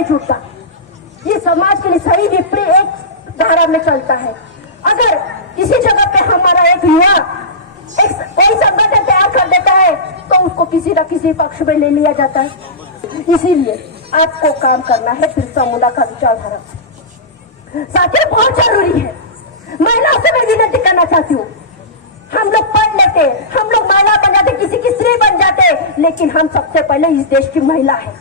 नहीं छूटता। ये समाज के लिए सही विपरीत एक धारा में चलता है। अगर किसी जगह पे हमारा एक युवा एक कोई संगठन तैयार कर देता है तो उसको किसी न किसी पक्ष में ले लिया जाता है। इसीलिए आपको काम करना है बिरसा मुंडा का विचारधारा। साथियों, बहुत जरूरी है। महिलाओं से मैं विनती करना चाहती हूँ, हम लोग पढ़ लेते, हम लोग महिला बन जाते, किसी की स्त्री बन जाते, लेकिन हम सबसे पहले इस देश की महिला है।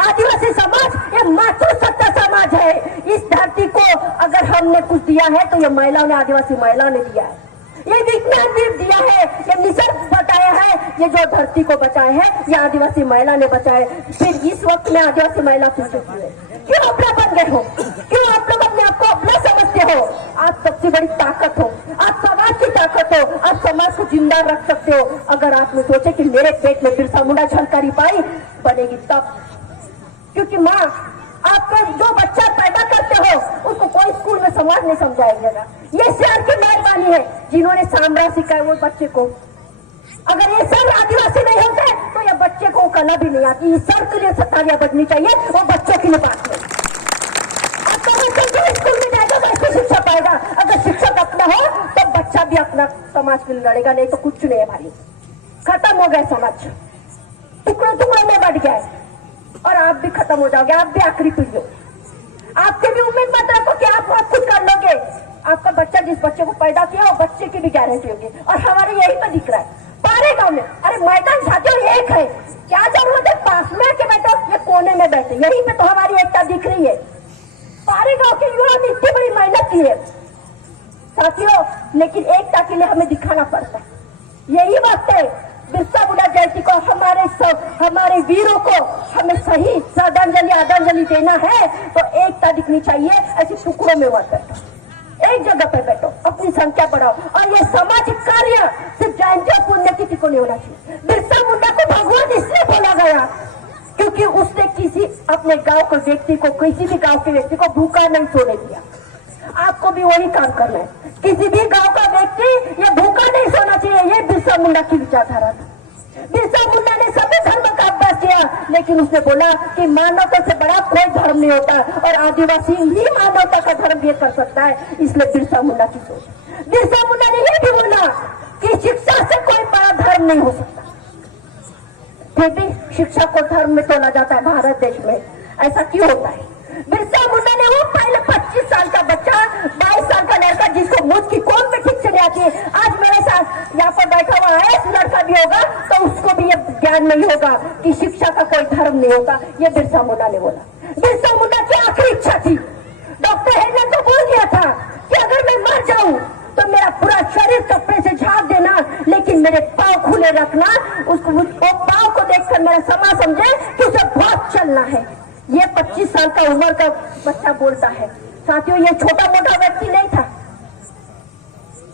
आदिवासी समाज ये मातृसत्ता समाज है। इस धरती को अगर हमने कुछ दिया है तो ये महिलाओं ने, आदिवासी महिलाओं ने दिया है। ये विज्ञान भी दिया है, ये निसर्ग बताया है, ये जो धरती को बचाए है ये आदिवासी महिला ने बचाए। फिर इस वक्त में आदिवासी महिला पूछती है, क्यों अपना बन गए हो? क्यों आप लोग अपने आप को अपना समझते हो? आप सबसे बड़ी ताकत हो, आप समाज की ताकत हो, आप समाज को जिंदा रख सकते हो। अगर आपने सोचे कि मेरे पेट में बिरसा मुंडा झलकारी पाई बनेगी तब, क्योंकि माँ आपका जो बच्चा पैदा करते हो उसको कोई स्कूल में समाज नहीं समझाएगा। ये सर की मेहरबानी है जिन्होंने सामरा सिखाया वो बच्चे को। अगर ये सर आदिवासी नहीं होते तो ये बच्चे को कला भी नहीं आती। इस सर के लिए सत्तारियां बजनी चाहिए, वो बच्चों के लिए बात नहीं। स्कूल में जाएगा वैसे शिक्षा पाएगा। अगर शिक्षक अपना हो तो बच्चा भी अपना समाज के लिए लड़ेगा, नहीं तो कुछ नहीं है भाई। खत्म हो गया समाज, टुकड़े टुकड़े में बढ़ गया और आप भी खत्म हो जाओगे, आप भी आखिरी पीढ़ी हो। आपके भी उम्मीद मत रखो कि आप बहुत कुछ कर लोगे। आपका बच्चा जिस बच्चे को पैदा किया वो बच्चे की भी गारंटी होगी। और हमारे यही पे दिख रहा है पारे गांव में। अरे मैदान साथियों एक है, क्या जरूरत है पास में के बैठो, ये कोने में बैठे, यही पे तो हमारी एकता दिख रही है। पारे गांव के युवा ने इतनी बड़ी मेहनत की है साथियों, लेकिन एकता के लिए हमें दिखाना पड़ता है। यही वक्त है बिरसा मुंडा जयंती को हमारे वीरों को हमें सही श्रद्धांजलि आदरांजलि देना है तो एकता दिखनी चाहिए। ऐसे टुकड़ों में मत बैठो, एक जगह पे बैठो, अपनी संख्या बढ़ाओ। और ये सामाजिक कार्य सिर्फ जयंती और पुण्यतिथि को नहीं होना चाहिए। बिरसा मुंडा को भगवान इसलिए बोला गया क्योंकि उसने किसी अपने गांव के व्यक्ति को, किसी भी गांव के व्यक्ति को भूखा नहीं सोने दिया। आपको भी वही काम करना है। किसी भी गांव का व्यक्ति ये भूखा नहीं सोना चाहिए। ये बिरसा मुंडा की विचारधारा था। बिरसा मुंडा ने सभी धर्म का अभ्यास किया, लेकिन उसने बोला कि मानवता से बड़ा कोई धर्म नहीं होता और आदिवासी ही मानवता का धर्म भी कर सकता है। इसलिए बिरसा मुंडा की सोच। बिरसा मुंडा ने यह भी बोला कि शिक्षा से कोई बड़ा धर्म नहीं हो सकता। फिर भी शिक्षा को धर्म में तोला जाता है यहाँ देश में। ऐसा क्यों होता है? बिरसा मुंडा ने वो पहले 25 साल का बच्चा, 22 साल का लड़का जिसको मुझ की कौन में ठीक से नहीं आती है, आज मेरे साथ यहाँ पर बैठा हुआ है लड़का भी होगा तो उसको भी ये ज्ञान नहीं होगा कि शिक्षा का कोई धर्म नहीं होता। ये बिरसा मुंडा ने बोला। बिरसा मुंडा की आखिरी इच्छा थी, डॉक्टर हेडलर को बोल दिया था कि अगर मैं मर जाऊं तो मेरा पूरा शरीर कपड़े से झाँप देना, लेकिन मेरे पाँव खुले रखना। उसको पाँव को देखकर मेरा समाज समझे कि उसे बहुत चलना है। ये 25 साल का उम्र का बच्चा बोलता है। साथियों, ये छोटा मोटा व्यक्ति नहीं था।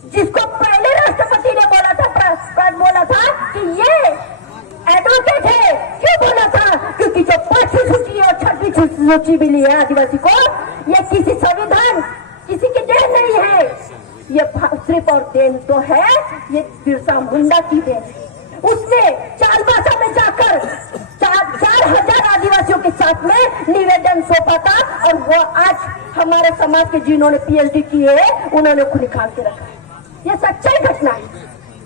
जिसको पहले राष्ट्रपति ने बोला था कि ये एडवोकेट है। क्यों बोला था? क्योंकि जो 5वीं सूची और 6वीं सूची मिली है आदिवासी को, ये किसी संविधान, किसी की देन नहीं है। ये सिर्फ और देन तो है ये बिरसा मुंडा की देन है। उसने चालबासा में जाकर 4,000 आदिवासियों के साथ में निवेदन सौंपा था और वो आज हमारे समाज के जिन्होंने पीएचडी की है उन्होंने खुद निकाल के रखा है। ये सच्चाई घटना है,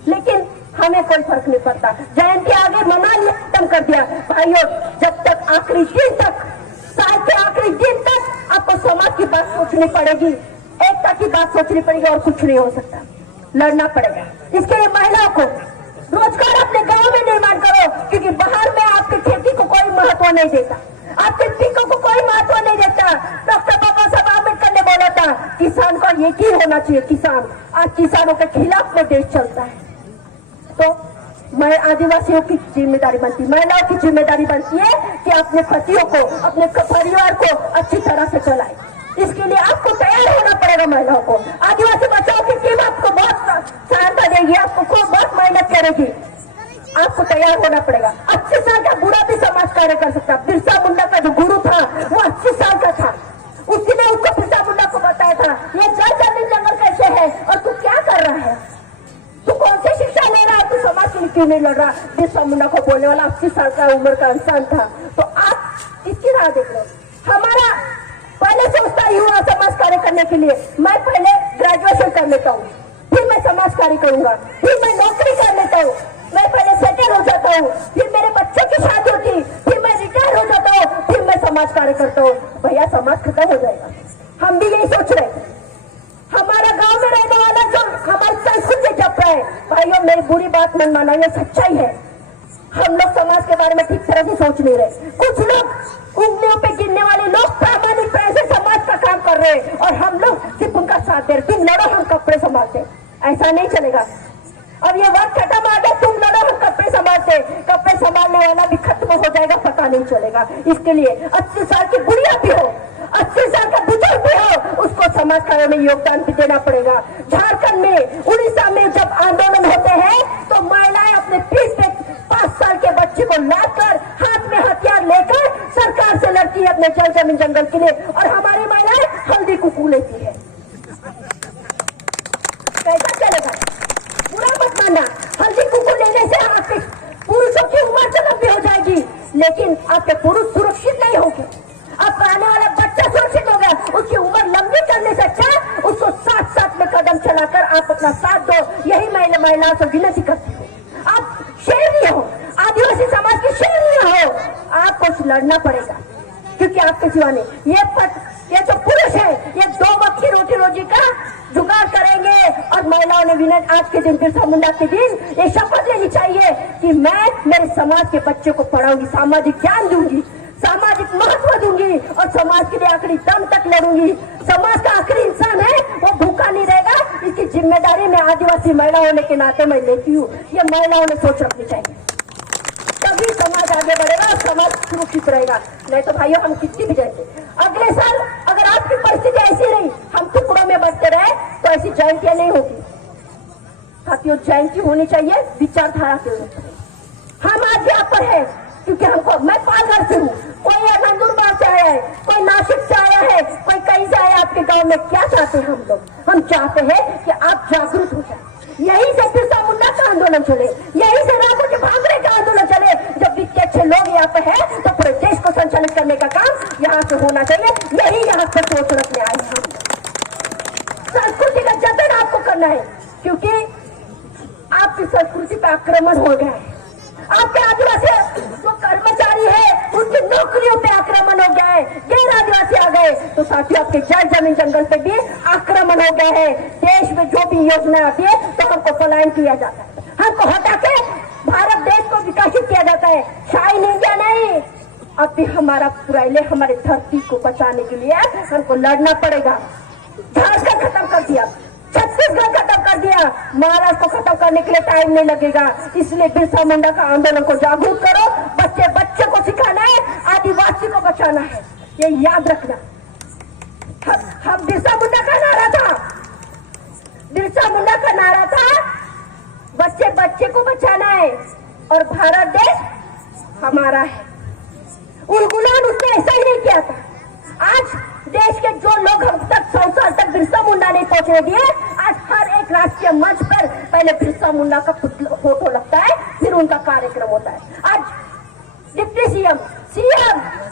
लेकिन हमें कोई फर्क नहीं पड़ता। जयंती आगे मना लिया, खत्म कर दिया। भाइयों, जब तक आखिरी दिन तक, साल के आखिरी दिन तक आपको समाज की बात सोचनी पड़ेगी, एकता की बात सोचनी पड़ेगी और कुछ नहीं हो सकता। लड़ना पड़ेगा। इसके लिए महिलाओं को रोजगार अपने गांव में निर्माण करो, क्योंकि बाहर में आपकी खेती को कोई महत्व नहीं देता, आपके पीकों को कोई महत्व नहीं देता। डॉक्टर बाबा साहब आम्बेडकर ने बोला था किसान का एक ही होना चाहिए किसान। आज किसानों के खिलाफ में देश चलता है। तो मैं आदिवासियों की जिम्मेदारी बनती, महिलाओं की जिम्मेदारी बनती है कि अपने पतियों को, अपने परिवार को अच्छी तरह से चलाए। इसके लिए आपको तैयार होना पड़ेगा। महिलाओं को आदिवासी बचाओ की टीम आपको बहुत सहायता देगी, आपको खूब बहुत मेहनत करेगी। आपको तैयार होना पड़ेगा। 80 साल का बूढ़ा भी समाज कार्य कर सकता। बिरसा मुंडा का जो गुरु था वो 80 साल का था। उसी ने उसको बिरसा मुंडा को बताया था ये जल जंगल कैसे है और तू क्या कर रहा है, तू कौन सी शिक्षा ले रहा है, तू समाज के लिए क्यों नहीं लड़ रहा। बिरसा मुंडा को बोलने वाला 80 साल का उम्र का इंसान था। तो आप इसकी राह देख रहे हो। हमारा पहले सोचता ही हुआ समाज कार्य करने के लिए, मैं पहले ग्रेजुएशन कर लेता हूँ, फिर मैं समाज कार्य करूंगा, फिर मैं नौकरी कर लेता हूँ, मैं पहले सेटल हो जाता हूँ, फिर मेरे बच्चों की शादी होती, फिर मैं रिटायर हो जाता हूँ, फिर मैं समाज कार्य करता हूँ। भैया समाज खत्म हो जाएगा। हम भी यही सोच रहे हैं। हमारा गांव में रहने वाला जो हमारी संस्कृति जप रहा है, भाइयों मेरी बुरी बात मन माना, ये सच्चाई है। हम लोग समाज के बारे में ठीक तरह से सोच नहीं रहे। कुछ लोग उंगलियों पे गिनने वाले लोग प्रामाणिक तरह से समाज का काम कर रहे हैं और हम लोग सिर्फ उनका साथ दे रहे। तुम लड़ो हम कपड़े संभालते, ऐसा नहीं चलेगा। अब ये वक्त खत्म आ गया, तुम लड़ो हम कपड़े संभालते, कपड़े संभालने वाला भी खत्म हो जाएगा, पता नहीं चलेगा। इसके लिए 80 साल की बुढ़िया भी हो, 80 साल का बुजुर्ग भी हो, उसको समाज कार्य में योगदान भी देना पड़ेगा। झारखंड में, उड़ीसा में जब आंदोलन होते हैं तो महिलाएं अपने पीठ पे 5 साल के बच्चे को लाकर हाथ में हथियार लेकर सरकार से लड़ती है अपने जल जमीन जंगल के लिए, और हमारी महिलाएं हल्दी कुकू लेती है। कैसा चलेगा? बुरा मत मानना, हल्दी कुकू लेने से आपके पुरुषों की उम्र तो लंबी हो जाएगी, लेकिन आपके पुरुष सुरक्षित नहीं होंगे। आपका आने वाला बच्चा सुरक्षित होगा। उसकी उम्र लंबी करने से अच्छा उसको साथ में कदम चलाकर आप अपना साथ दो। यही महिलाओं से विनती करती हूँ। आप शेरनी हो, आदिवासी समाज की शेरनी हो, आपको लड़ना पड़ेगा, क्योंकि आपके सिवा नहीं। ये जो पुरुष है ये 2 वक्त की रोटी रोजी का जुगाड़ करेंगे। और महिलाओं ने विनती, आज के दिन बिरसा मुंडा के दिन ये शपथ लेनी चाहिए कि मैं मेरे समाज के बच्चे को पढ़ाऊंगी, सामाजिक ज्ञान दूंगी, सामाजिक महत्व दूंगी और समाज के लिए आखिरी दम तक लड़ूंगी। समाज का आखिरी इंसान है, वो भूखा नहीं रहेगा। इसकी जिम्मेदारी मैं आदिवासी महिला होने के नाते मैं लेती हूँ। ये महिलाओं ने सोच रखनी चाहिए, तभी समाज आगे बढ़ेगा और समाज सुरक्षित रहेगा। नहीं तो भाइयों हम कितनी भी जयंती, अगले साल अगर आपकी परिस्थिति ऐसी रही, हम टुकड़ों में बचते रहे, तो ऐसी जयंतियां नहीं होगी। साथियों, जयंती होनी चाहिए विचारधारा के रूप में। हम आज यहाँ पर है क्योंकि हमको, मैं पालघर से हूँ, कोई नंदुरबार से आया है, कोई नासिक से आया है, कोई कहीं से आया। आपके गांव में क्या चाहते हैं हम लोग? हम चाहते हैं कि आप जागरूक हो जाए। यही से बिरसा मुंडा का आंदोलन चले, यही से राघव के भांगरे का आंदोलन चले। जब इतने अच्छे लोग यहाँ पे हैं तो पूरे देश को संचालित करने का काम यहाँ से होना चाहिए। यही यहाँ से सोच रखने आए हम। संस्कृति का जतन आपको करना है, क्योंकि आपकी संस्कृति पे आक्रमण हो गया है। आपके आदिवासी जो कर्मचारी है उनकी नौकरियों पे आक्रमण हो गया है, गैर आदिवासी आ गए। तो साथियों, आपके जल जमीन जंगल पे भी आक्रमण हो गया है। देश में जो भी योजना आती है तो हमको पलायन किया जाता है, हमको हटा के भारत देश को विकसित किया जाता है। शाइन इंडिया नहीं, अब भी हमारा पुराने हमारे धरती को बचाने के लिए हमको लड़ना पड़ेगा। झारखंड खत्म कर दिया, छत्तीसगढ़ खत्म कर दिया, महाराष्ट्र को खत्म करने के लिए टाइम नहीं लगेगा। इसलिए बिरसा मुंडा का आंदोलन को जागरूक करो। बच्चे को सिखाना है, आदिवासी को बचाना है, ये याद रखना। हम बिरसा मुंडा का नारा था, बिरसा मुंडा का नारा था बच्चे को बचाना है और भारत देश हमारा है। उलगुलान उसने ऐसा ही नहीं किया था। आज देश के जो लोग हम तक 100 साल तक बिरसा मुंडा नहीं पहुंचने दिए, आज हर एक राष्ट्रीय मंच पर पहले बिरसा मुंडा का फोटो लगता है, फिर उनका कार्यक्रम होता है। आज डिप्टी सीएम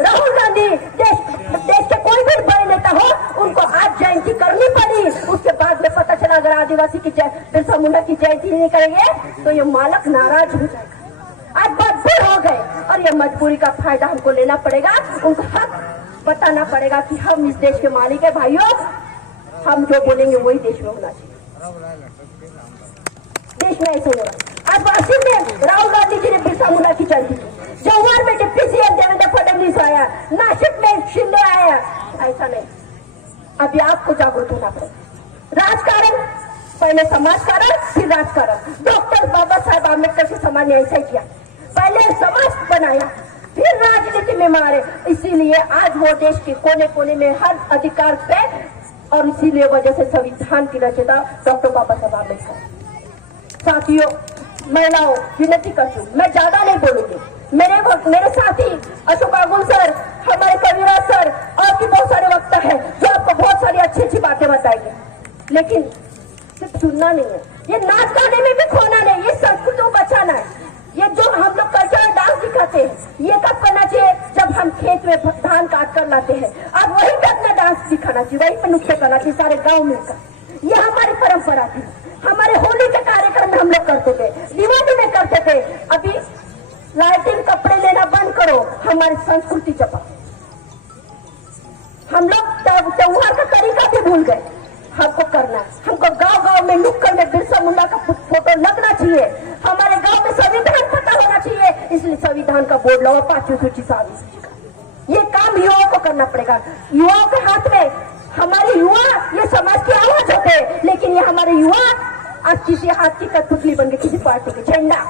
राहुल गांधी, देश के कोई भी बड़े नेता हो, उनको आज जयंती करनी पड़ी। उसके बाद में पता चला अगर आदिवासी की बिरसा मुंडा की जयंती नहीं करेंगे तो ये मालक नाराज हो जाएगा। आज मजबूर हो गए और ये मजबूरी का फायदा हमको लेना पड़ेगा। उनको हक बताना पड़ेगा कि हम इस देश के मालिक है। भाइयों, हम जो बोलेंगे वही देश में होना चाहिए। देश में ऐसे हो रहा। आज वाशिंग में राहुल गांधी जी ने बिरसा मुंडा की जयंती की, जवाहर में डिप्टी सीएम देवेंद्र फडणवीस आया, नासिक में शिंदे आया। ऐसा नहीं, अभी आपको जागरूक होना पड़ेगा। राजकारण पहले समाजकारण, फिर राजकारण। डॉक्टर बाबा साहब आम्बेडकर के समाज ने ऐसा ही किया, पहले समाज बनाया फिर राजनीति में मारे। इसीलिए आज वो देश के कोने कोने में हर अधिकार पे, और इसीलिए वजह से संविधान की रचयिता डॉक्टर बाबा साहब आम्बेडकर। साथियों, महिलाओं, विनती करती हूँ, मैं ज्यादा नहीं बोलूंगी। मेरे साथी अशोक बागुल सर, हमारे कविराज सर और भी बहुत सारे वक्ता है जो आपको बहुत सारी अच्छी बातें बताएंगे, लेकिन सिर्फ सुनना नहीं है, ये नाच गाने में भी खोना नहीं, ये संस्कृति को बचाना है। ये जो हम लोग कल्चरल डांस दिखाते हैं, ये कब करना चाहिए? जब हम खेत में धान काट कर लाते हैं, अब वही पे अपना डांस दिखाना चाहिए, वही पे नुक्से करना चाहिए सारे गांव मिलकर। ये हमारी परंपरा थी। हमारे होली के कार्यक्रम में हम लोग करते थे, दिवाली में करते थे। अभी लाइटिंग कपड़े लेना बंद करो, हमारी संस्कृति चपा। हम लोग त्योहार का तरीका भी भूल गए। हमको करना, हमको गांव गांव में नुक्कड़ में बिरसा मुंडा का फोटो लगना चाहिए। हमारे गांव में संविधान पता होना चाहिए, इसलिए संविधान का बोर्ड लगाओ, 5वीं सूची 7वीं सूची का। ये काम युवाओं को करना पड़ेगा। युवाओं के हाथ में, हमारे युवा ये समाज की आवाज होते हैं, लेकिन ये हमारे युवा आज किसी हाथ की कठपुतली बन गए, किसी पार्टी के झंडा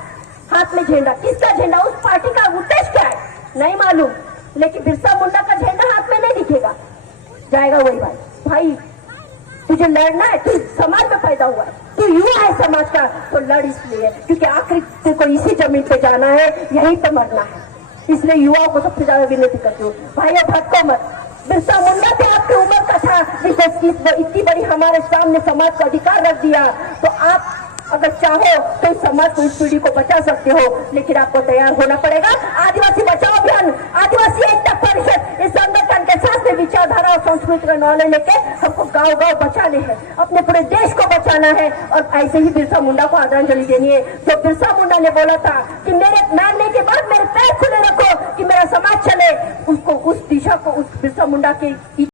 हाथ में। झंडा किसका झंडा, उस पार्टी का उद्देश्य क्या है नहीं मालूम, लेकिन बिरसा मुंडा का झंडा हाथ में नहीं दिखेगा, जाएगा वही भाई। तुझे लड़ना है, तू समाज में पैदा हुआ है, तू युवा है समाज का, तो लड़ इसलिए क्योंकि आखिर तेको इसी जमीन पे जाना है, यहीं पे मरना है। इसलिए युवाओं को सबसे ज्यादा विनती करती हूँ, भाइयों भटको मत। बिरसा मुंडा भी आपकी उम्र का था, जिसने इतनी बड़ी हमारे सामने समाज का अधिकार रख दिया, तो आप अगर चाहो तो इस समाज को, इस पीढ़ी को बचा सकते हो, लेकिन आपको तैयार होना पड़ेगा। आदिवासी बचाओ अभियान, आदिवासी एकता परिषद, इस संगठन के साथ में विचारधारा और संस्कृति का नॉलेज लेके हमको गांव गांव बचाने हैं, अपने पूरे देश को बचाना है। और ऐसे ही बिरसा मुंडा को आदरांजलि देनी है। जो बिरसा मुंडा ने बोला था कि मेरे मारने के बाद मेरे पैर खुले रखो कि मेरा समाज चले, उसको, उस दिशा को, उस बिरसा मुंडा के